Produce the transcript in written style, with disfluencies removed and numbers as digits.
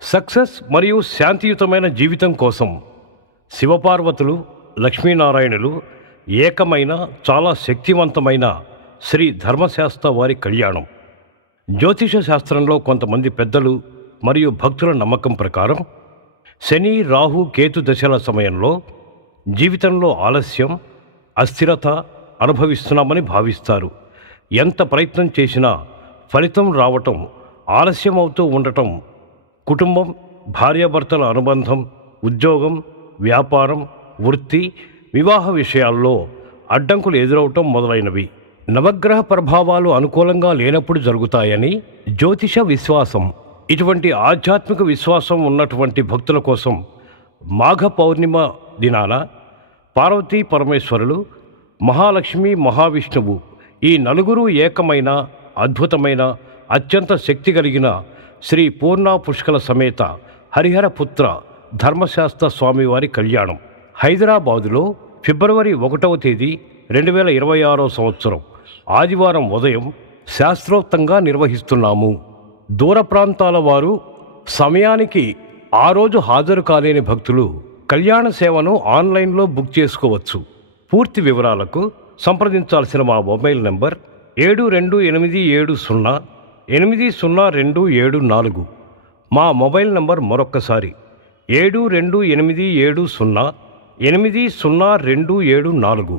Success మరియు శాంతియుతమైన జీవితం కోసం శివపార్వతులు లక్ష్మీనారాయణులు ఏకమైన చాలా శక్తివంతమైన శ్రీ ధర్మశాస్త్ర వారి కళ్యాణం. జ్యోతిష శాస్త్రంలో కొంతమంది పెద్దలు మరియు భక్తుల నమ్మకం ప్రకారం శని రాహు కేతు దశల సమయంలో జీవితంలో ఆలస్యం అస్థిరత అనుభవిస్తున్నామని భావిస్తారు. ఎంత ప్రయత్నం చేసినా ఫలితం రావటం ఆలస్యం అవుతూ ఉండటం, కుటుంబం భార్యాభర్తల అనుబంధం, ఉద్యోగం, వ్యాపారం, వృత్తి, వివాహ విషయాల్లో అడ్డంకులు ఎదురవటం మొదలైనవి నవగ్రహ ప్రభావాలు అనుకూలంగా లేనప్పుడు జరుగుతాయని జ్యోతిష విశ్వాసం. ఇటువంటి ఆధ్యాత్మిక విశ్వాసం ఉన్నటువంటి భక్తుల కోసం మాఘ పౌర్ణిమ దినాన పార్వతీ పరమేశ్వరులు, మహాలక్ష్మి, మహావిష్ణువు ఈ నలుగురు ఏకమైన అద్భుతమైన అత్యంత శక్తి కలిగిన శ్రీ పూర్ణ పుష్కల సమేత హరిహరపుత్ర ధర్మశాస్త్ర స్వామివారి కళ్యాణం హైదరాబాదులో ఫిబ్రవరి 1వ తేదీ 2026 సంవత్సరం ఆదివారం ఉదయం శాస్త్రోక్తంగా నిర్వహిస్తున్నాము. దూర ప్రాంతాల వారు సమయానికి ఆ రోజు హాజరు కాలేని భక్తులు కళ్యాణ సేవను ఆన్లైన్లో బుక్ చేసుకోవచ్చు. పూర్తి వివరాలకు సంప్రదించాల్సిన మా మొబైల్ నెంబర్ 7280800274. మా మొబైల్ నంబర్ మరొక్కసారి 7280800274.